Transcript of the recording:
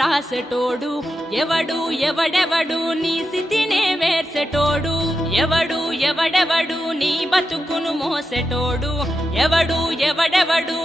రాసెటోడు ఎవడు ఎవడెవడు నీ స్థితినే వేర్సెటోడు ఎవడు ఎవడెవడు నీ బతుకును మోసెటోడు ఎవడు ఎవడెవడు